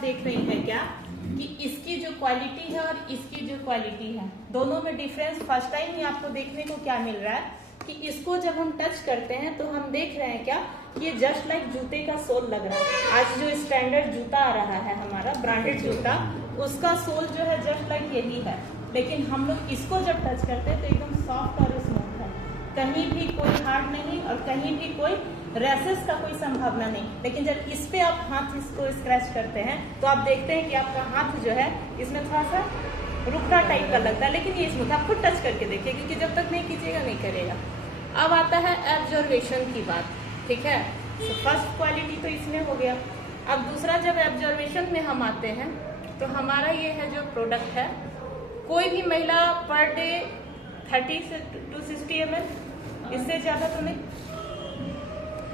देख रही हैं क्या कि इसकी जो क्वालिटी है और इसकी जो क्वालिटी है, दोनों में डिफरेंस फर्स्ट टाइम ही आपको देखने को क्या मिल रहा है कि इसको जब हम टच करते हैं तो हम देख रहे हैं क्या, ये जस्ट लाइक जूते का सोल लग रहा है। आज जो स्टैंडर्ड जूता आ रहा है हमारा ब्रांडेड जूता, उसका सोल जो है जस्ट लाइक यही है, लेकिन हम लोग इसको जब टच करते हैं तो एकदम सॉफ्ट और स्मूथ है, कहीं भी कोई हार्ड नहीं और कहीं भी कोई रैसेस का कोई संभावना नहीं। लेकिन जब इस पे आप हाथ इसको स्क्रैच करते हैं तो आप देखते हैं कि आपका हाथ जो है इसमें थोड़ा सा रुखड़ा टाइप का लगता है, लेकिन ये स्मूथ। आप खुद टच करके देखिए, क्योंकि जब तक नहीं कीजिएगा नहीं करेगा। अब आता है एब्जॉर्वेशन की बात, ठीक है। तो फर्स्ट क्वालिटी तो इसमें हो गया। अब दूसरा, जब एब्जॉर्वेशन में हम आते हैं तो हमारा ये है जो प्रोडक्ट है, कोई भी महिला पर डे 30 से 260 ml, इससे ज़्यादा तो नहीं।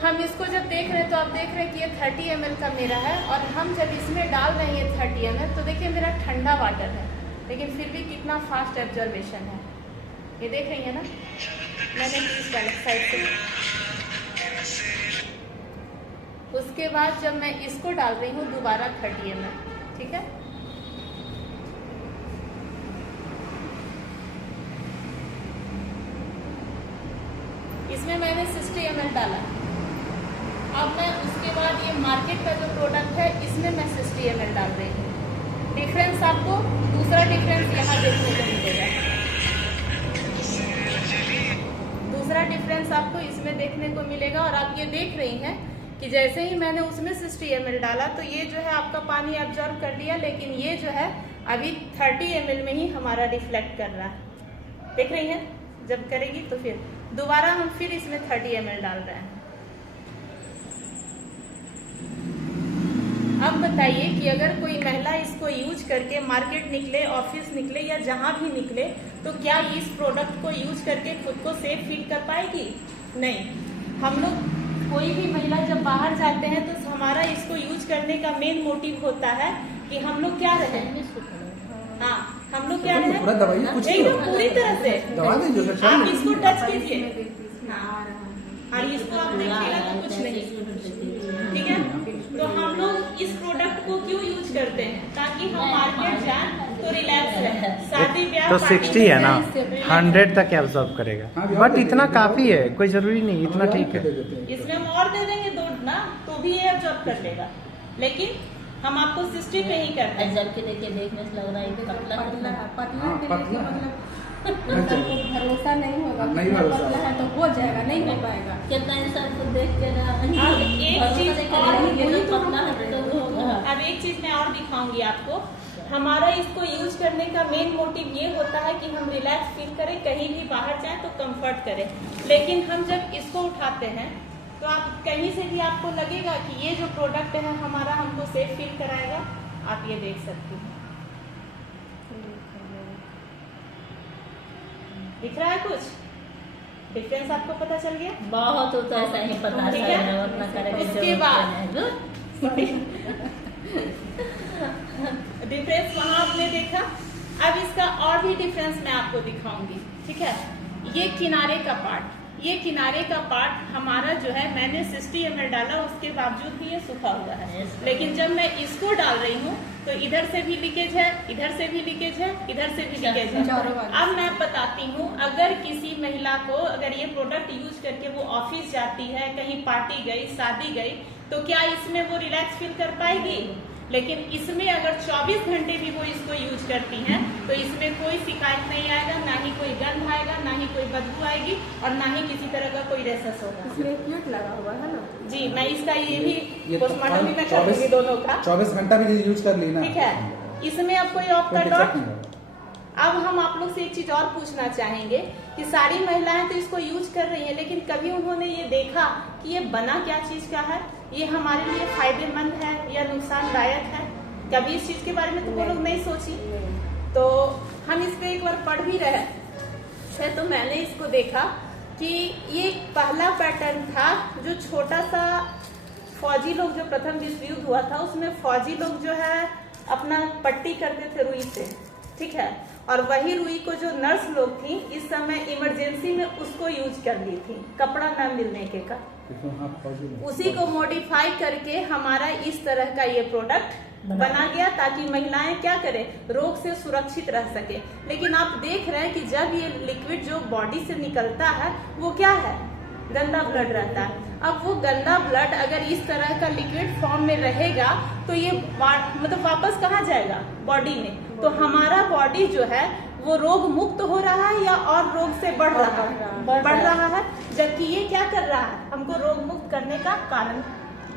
हम इसको जब देख रहे हैं तो आप देख रहे हैं कि ये 30 ml का मेरा है, और हम जब इसमें डाल रहे हैं 30 ml तो देखिए मेरा ठंडा वाटर है, लेकिन फिर भी कितना फास्ट एब्जॉर्वेशन है, ये देख रही है ना। मैंने इस साइड से, उसके बाद जब मैं इसको डाल रही हूँ दोबारा 30 ml, ठीक है। इसमें मैंने 60 ml डाला। अब मैं उसके बाद ये मार्केट का जो प्रोडक्ट है इसमें मैं 60 ml डाल रही हूँ। डिफरेंस आपको दूसरा डिफरेंस यहाँ देखने को मिलेगा, दूसरा डिफरेंस आपको इसमें देखने को मिलेगा। और आप ये देख रही हैं कि जैसे ही मैंने उसमें 60 ml डाला तो ये जो है आपका पानी एब्जॉर्ब कर लिया, लेकिन ये जो है अभी 30 ml में ही हमारा रिफ्लेक्ट कर रहा है, देख रही हैं। जब करेगी तो फिर दोबारा हम फिर इसमें 30 ml डाल रहे हैं। अब बताइए कि अगर कोई महिला इसको यूज करके मार्केट निकले, ऑफिस निकले या जहां भी निकले, तो क्या इस प्रोडक्ट को यूज करके खुद को सेफ फील कर पाएगी? नहीं। हम लोग कोई भी महिला जब बाहर जाते हैं तो हमारा इसको यूज करने का मेन मोटिव होता है कि हम लोग क्या रहे, हाँ हम लोग क्या रहे, एकदम पूरी तरह से। आप इसको टच कीजिए, हाँ, और इसको आप देखिएगा तो कुछ नहीं, ठीक है। तो हम लोग इस प्रोडक्ट को क्यों यूज करते हैं? ताकि हम मार्केट जाएं तो रिलैक्स रहे, शादी ब्याह तो 60 है ना, 100 तक एब्जॉर्ब करेगा, बट इतना काफी है, कोई जरूरी नहीं, इतना ठीक है। इसमें हम और दे देंगे दो ना तो भी ये एब्जॉर्ब कर लेगा, लेकिन हम आपको 60 पे ही करते हैं। एब्जॉर्ब के देखने से लग रहा है पतला भरोसा नहीं होगा, नहीं पतला है तो हो जाएगा, नहीं हो पाएगा। कितना इंसान को देख के ना, अब एक चीज मैं और दिखाऊंगी आपको। हमारा इसको यूज करने का मेन मोटिव ये होता है कि हम रिलैक्स फील करें, कहीं भी बाहर जाएं तो कंफर्ट करें। लेकिन हम जब इसको उठाते हैं तो आप कहीं से भी आपको लगेगा कि ये जो प्रोडक्ट है हमारा हमको सेफ फील कराएगा। आप ये देख सकती हैं, दिख रहा है कुछ डिफरेंस, आपको पता चल गया? बहुत होता है, ऐसा ही पता है। उसके बाद डिफरेंस वहां आपने देखा। अब इसका और भी डिफरेंस मैं आपको दिखाऊंगी, ठीक है। ये किनारे का पार्ट, ये किनारे का पार्ट हमारा जो है, मैंने 60 ml डाला, उसके बावजूद भी ये सूखा हुआ है। लेकिन जब मैं इसको डाल रही हूँ तो इधर से भी लीकेज है, इधर से भी लीकेज है, इधर से भी लीकेज है। अब मैं बताती हूँ, अगर किसी महिला को अगर ये प्रोडक्ट यूज करके वो ऑफिस जाती है, कहीं पार्टी गई, शादी गई, तो क्या इसमें वो रिलैक्स फील कर पाएगी? लेकिन इसमें अगर 24 घंटे भी वो इसको यूज करती हैं तो इसमें कोई शिकायत नहीं आएगा, ना ही कोई गंध आएगा, ना ही कोई बदबू आएगी, और ना ही किसी तरह का कोई रेसेस होगा। इसमें क्यूट लगा हुआ है ना जी। मैं इसका ये भी पोस्टमार्टम भी मैं कर दूंगी दोनों का, 24 घंटा भी यूज कर ली ना, ठीक है। इसमें अब कोई ऑफ कर दो। अब हम आप लोग से एक चीज और पूछना चाहेंगे कि सारी महिलाएं तो इसको यूज कर रही हैं, लेकिन कभी उन्होंने ये देखा कि ये बना क्या चीज का है, ये हमारे लिए फायदेमंद है या नुकसानदायक है? कभी इस चीज के बारे में तो वो लोग नहीं सोची। तो हम इस पे एक बार पढ़ भी रहे थे, तो मैंने इसको देखा कि ये पहला पैटर्न था जो छोटा सा फौजी लोग, जो प्रथम विश्व युद्ध हुआ था उसमें फौजी लोग जो है अपना पट्टी करते थे रुई से, ठीक है। और वही रुई को जो नर्स लोग थी इस समय इमरजेंसी में उसको यूज कर ली थी, कपड़ा न मिलने के का। उसी को मॉडिफाई करके हमारा इस तरह का ये प्रोडक्ट बना गया ताकि महिलाएं क्या करें, रोग से सुरक्षित रह सके। लेकिन आप देख रहे हैं कि जब ये लिक्विड जो बॉडी से निकलता है वो क्या है, गंदा ब्लड रहता है। अब वो गंदा ब्लड अगर इस तरह का लिक्विड फॉर्म में रहेगा तो ये मतलब वापस कहाँ जाएगा, बॉडी में। तो हमारा बॉडी जो है वो रोग मुक्त हो रहा है या और रोग से बढ़ रहा है, जबकि ये क्या कर रहा है, हमको रोग मुक्त करने का कारण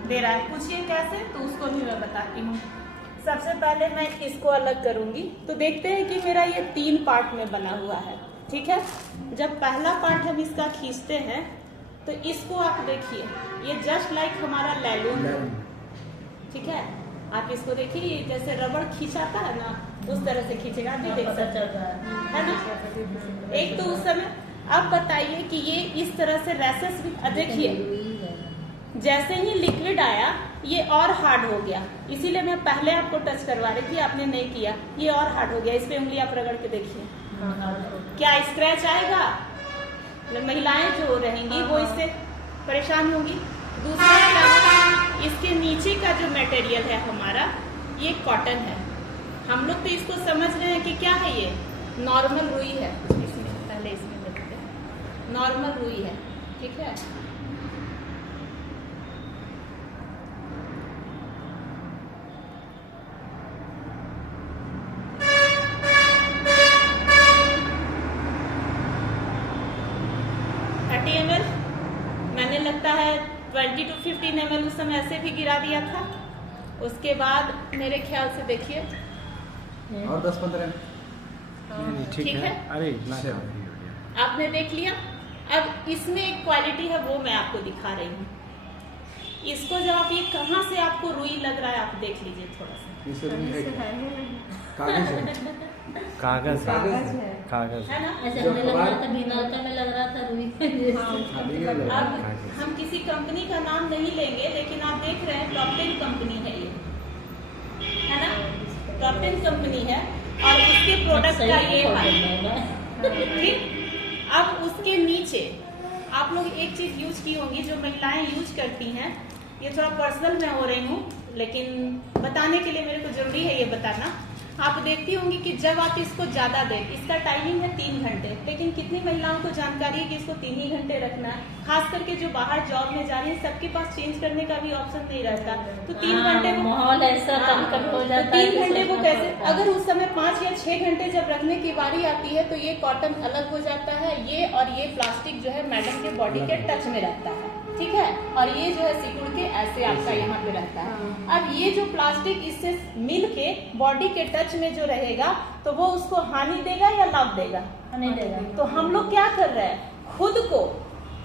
दे रहा है। पूछिए कैसे, तो उसको भी मैं बताती हूँ। सबसे पहले मैं इसको अलग करूंगी। तो देखते हैं कि मेरा ये 3 पार्ट में बना हुआ है, ठीक है। जब पहला पार्ट हम इसका खींचते हैं तो इसको आप देखिए, ये जस्ट लाइक हमारा लैलून, ठीक है। आप इसको देखिए, जैसे रबड़ खींचाता है ना, उस तरह से खींचेगा, आप भी देख सकते हैं ना। एक तो उस समय अब बताइए कि ये इस तरह से रैसेस भी, देखिए जैसे ही लिक्विड आया ये और हार्ड हो गया, इसीलिए मैं पहले आपको टच करवा रही थी, आपने नहीं किया, ये और हार्ड हो गया। इस पे उंगली आप रगड़ के देखिए, क्या स्क्रैच आएगा, महिलाएं जो रहेंगी वो इससे परेशान होंगी। दूसरा, इसके नीचे का जो मटेरियल है हमारा, ये कॉटन है। हम लोग तो इसको समझ रहे हैं कि क्या है, ये नॉर्मल रुई है। इसमें पहले इसमें देखते हैं, नॉर्मल रुई है, ठीक है। मैंने लगता है 20 to 15 ml उस समय ऐसे भी गिरा दिया था। उसके बाद मेरे ख्याल से देखिए और 10-15 ठीक है, अरे आपने देख लिया। अब इसमें एक क्वालिटी है वो मैं आपको दिखा रही हूँ। इसको जब आप, ये कहाँ से आपको रुई लग रहा है, आप देख लीजिए थोड़ा सा। कागज है ना। ऐसे हमें लग रहा था बिना में लग रहा था रुई। अब हम किसी कंपनी का नाम नहीं लेंगे, लेकिन आप देख रहे हैं टॉप 10 कंपनी है ये, है ना, टॉप 10 कंपनी है और उसके प्रोडक्ट का ये है, ठीक। अब उसके नीचे आप लोग एक चीज यूज की होंगी जो महिलाएं यूज करती हैं, ये थोड़ा पर्सनल मैं हो रही हूँ लेकिन बताने के लिए मेरे को जरूरी है ये बताना। आप देखती होंगी कि जब आप इसको ज्यादा देर, इसका टाइमिंग है 3 घंटे, लेकिन कितनी महिलाओं को जानकारी है कि इसको 3 ही घंटे रखना है। खास करके जो बाहर जॉब में जा रही है, सबके पास चेंज करने का भी ऑप्शन नहीं रहता, तो 3 घंटे को माहौल ऐसा कम हो जाता है। 3 घंटे को कैसे, अगर उस समय 5 या 6 घंटे जब रखने की बारी आती है तो ये कॉटन अलग हो जाता है, ये और ये प्लास्टिक जो है मैडम के बॉडी के टच में रहता है, ठीक है। और ये जो है सिकुड़ के ऐसे आपका यहाँ पे रहता है। अब ये जो प्लास्टिक इससे मिल के बॉडी के टच में जो रहेगा तो वो उसको हानि देगा या लाभ देगा, नहीं देगा। तो हम लोग क्या कर रहे हैं, खुद को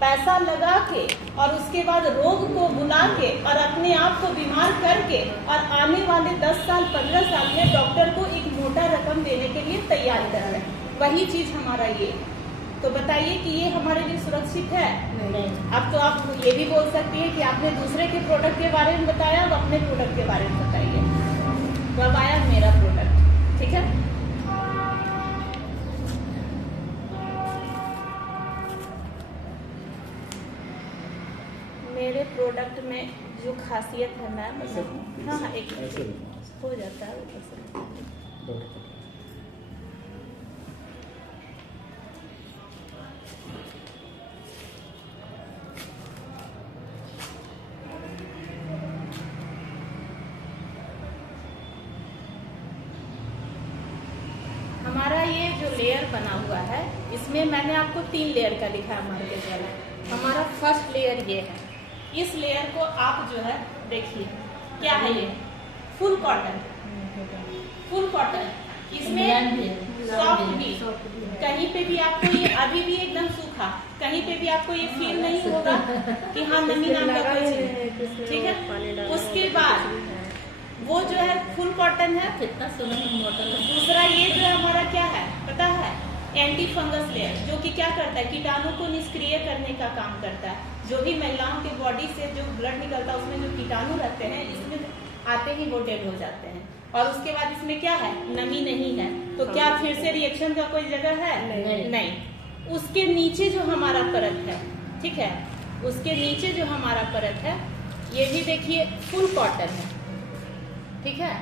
पैसा लगा के और उसके बाद रोग को बुला के और अपने आप को बीमार करके और आने वाले 10 साल 15 साल में डॉक्टर को एक मोटा रकम देने के लिए तैयार कर रहे हैं। वही चीज हमारा ये, तो बताइए कि ये हमारे लिए सुरक्षित है? अब तो आप ये भी बोल सकती है कि आपने दूसरे के प्रोडक्ट के बारे में बताया, अब अपने प्रोडक्ट के बारे में बताइए। तो अब आया मेरा प्रोडक्ट, ठीक है। मेरे प्रोडक्ट में जो खासियत है मैम, हाँ एक हो जाता है। हमारा ये जो लेयर बना हुआ है, इसमें मैंने आपको 3 लेयर का दिखाया मार्केट वाला। हमारा फर्स्ट लेयर ये है। इस लेयर को आप जो है देखिए, क्या है ये, फुल कॉटन, फुल कॉटन। इसमें सॉफ्ट भी, कहीं पे भी आपको ये अभी भी एकदम सूखा, कहीं पे भी आपको ये फील नहीं होगा कि हाँ नमी नाम का कोई चीज, ठीक है। उसके बाद वो जो है फुल कॉटन है, कितना सुंदर मॉडल है। दूसरा ये जो है हमारा क्या है पता है, एंटी फंगस लेयर, जो कि क्या करता है, कीटाणु को निष्क्रिय करने का काम करता है। जो भी महिलाओं के बॉडी से जो ब्लड निकलता है उसमें जो कीटाणु रहते हैं, इसमें आते ही वो डेड हो जाते हैं। और उसके बाद इसमें क्या है, नमी नहीं है, तो क्या फिर से रिएक्शन का कोई जगह है? नहीं। उसके नीचे जो हमारा परत है, ठीक है, उसके नीचे जो हमारा परत है, ये भी देखिए फुल कॉटन है, ठीक है।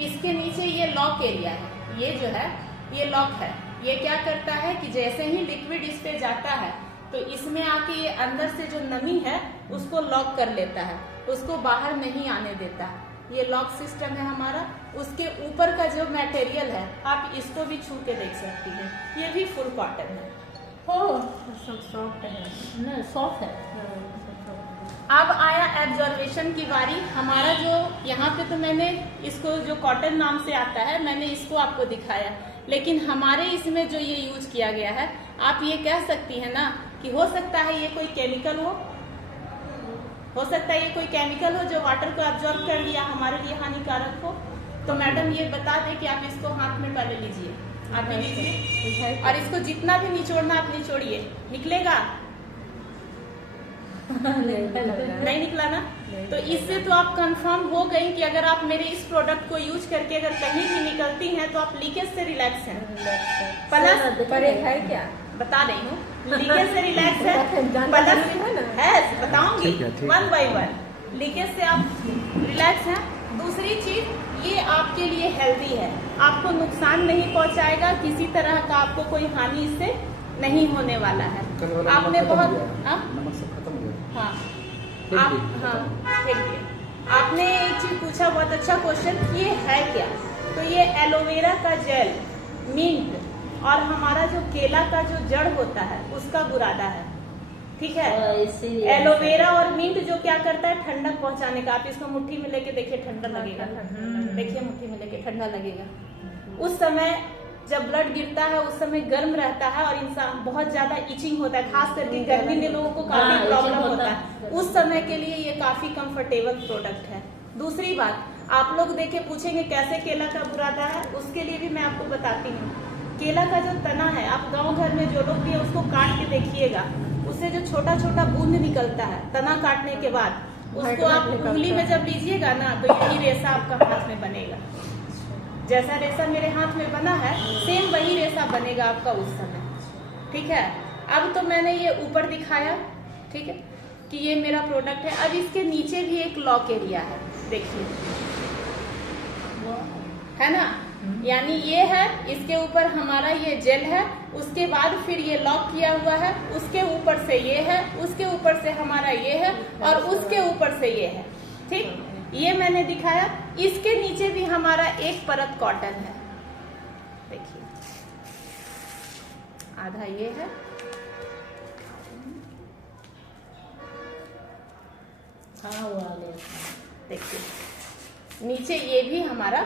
इसके नीचे ये लॉक एरिया है, ये जो है ये लॉक है। ये क्या करता है कि जैसे ही लिक्विड इस पे जाता है तो इसमें आके ये अंदर से जो नमी है उसको लॉक कर लेता है, उसको बाहर नहीं आने देता। ये लॉक सिस्टम है हमारा। उसके ऊपर का जो मटेरियल है आप इसको भी छू के देख सकती हैं, ये भी फुल कॉटन है। सॉफ्ट है ना, सॉफ्ट है। अब आया एब्जॉर्वेशन की बारी। हमारा जो यहाँ पे तो मैंने इसको जो कॉटन नाम से आता है मैंने इसको आपको दिखाया, लेकिन हमारे इसमें जो ये यूज किया गया है आप ये कह सकती है ना कि हो सकता है ये कोई केमिकल हो सकता है ये कोई केमिकल हो जो वाटर को एब्जॉर्ब कर लिया, हमारे लिए हानिकारक हो। तो मैडम ये बता दें कि आप इसको हाथ में पहले लीजिए, आप भी लीजिए और इसको जितना भी निचोड़ना आप निचोड़िए। निकलेगा? नहीं निकला ना? तो इससे तो आप कंफर्म हो गई कि अगर आप मेरे इस प्रोडक्ट को यूज करके अगर कहीं भी निकलती हैं तो आप लीकेज से रिलैक्स हैं। प्लस पर एक है क्या, बता रही हूँ, लीकेज से रिलैक्स है, प्लस है बताऊंगी वन बाय वन। लीकेज से आप रिलैक्स हैं। दूसरी चीज ये आपके लिए हेल्दी है, आपको नुकसान नहीं पहुंचाएगा, किसी तरह का आपको कोई हानि इससे नहीं होने वाला है। आपने बहुत हाँ फेंक दिए। आपने एक चीज पूछा, बहुत अच्छा क्वेश्चन, ये है क्या? तो ये एलोवेरा का जेल, मिंट और हमारा जो केला का जो जड़ होता है उसका बुरादा है, ठीक है। एलोवेरा और मिंट जो क्या करता है, ठंडक पहुंचाने का। आप इसको मुट्ठी में लेके देखिए, ठंडा लगेगा। देखिए मुट्ठी में लेके ठंडा लगेगा। उस समय जब ब्लड गिरता है उस समय गर्म रहता है और इंसान बहुत ज्यादा इचिंग होता है, खास करके गर्मी में लोगों को काफी प्रॉब्लम होता है। उस समय के लिए ये काफी कंफर्टेबल प्रोडक्ट है। दूसरी बात, आप लोग देखे पूछेंगे कैसे केला का बुरादा है, उसके लिए भी मैं आपको बताती हूँ। केला का जो तना है, आप गाँव घर में जो लोग भी है उसको काट के देखिएगा, उससे जो छोटा छोटा बूंद निकलता है तना काटने के बाद, उसको आप उंगली में जब लीजिएगा ना तो यही रेशा आपका हाथ में बनेगा। जैसा रेशा मेरे हाथ में बना है सेम वही रेशा बनेगा आपका उस समय, ठीक है। अब तो मैंने ये ऊपर दिखाया, ठीक है, कि ये मेरा प्रोडक्ट है। अब इसके नीचे भी एक लॉक एरिया है, देखिए, है ना। यानी ये है, इसके ऊपर हमारा ये जेल है, उसके बाद फिर ये लॉक किया हुआ है, उसके ऊपर से ये है, उसके ऊपर से हमारा ये है और उसके ऊपर से ये है, ठीक। ये मैंने दिखाया। इसके नीचे भी हमारा एक परत कॉटन है, देखिए, आधा ये है, हाँ वो आ गया। देखिए नीचे ये भी हमारा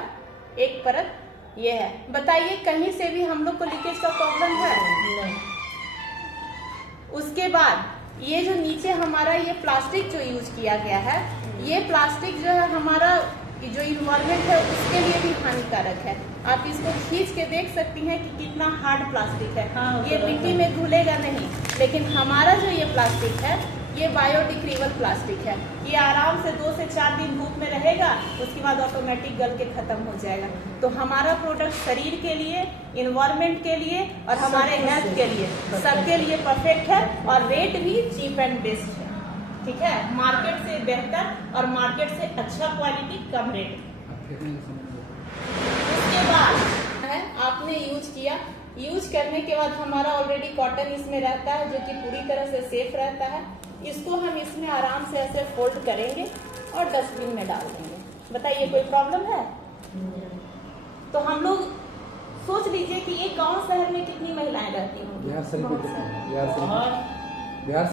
एक परत ये है। बताइए कहीं से भी हम लोग को लीकेज का प्रॉब्लम है? नहीं। उसके बाद ये जो नीचे हमारा ये प्लास्टिक जो यूज किया गया है, ये प्लास्टिक जो है हमारा जो इन्वायरमेंट है उसके लिए भी हानिकारक है। आप इसको खींच के देख सकती हैं कि कितना हार्ड प्लास्टिक है। हाँ, ये मिट्टी में घुलेगा नहीं, लेकिन हमारा जो ये प्लास्टिक है ये बायोडिग्रेडेबल प्लास्टिक है। ये आराम से 2 से 4 दिन धूप में रहेगा, उसके बाद ऑटोमेटिक गल के खत्म हो जाएगा। तो हमारा प्रोडक्ट शरीर के लिए, इन्वायरमेंट के लिए और हमारे हेल्थ के लिए, सबके लिए परफेक्ट है और रेट भी चीप एंड बेस्ट है, ठीक है। मार्केट से बेहतर और मार्केट से अच्छा क्वालिटी, कम रेट। उसके बाद है आपने यूज किया, यूज करने के बाद हमारा ऑलरेडी कॉटन इसमें रहता है जो कि पूरी तरह से सेफ रहता है। इसको हम इसमें आराम से ऐसे फोल्ड करेंगे और डस्टबिन में डाल देंगे। बताइए कोई प्रॉब्लम है? तो हम लोग सोच लीजिए कि ये गांव शहर में कितनी महिलाएं रहती होंगी। बिहार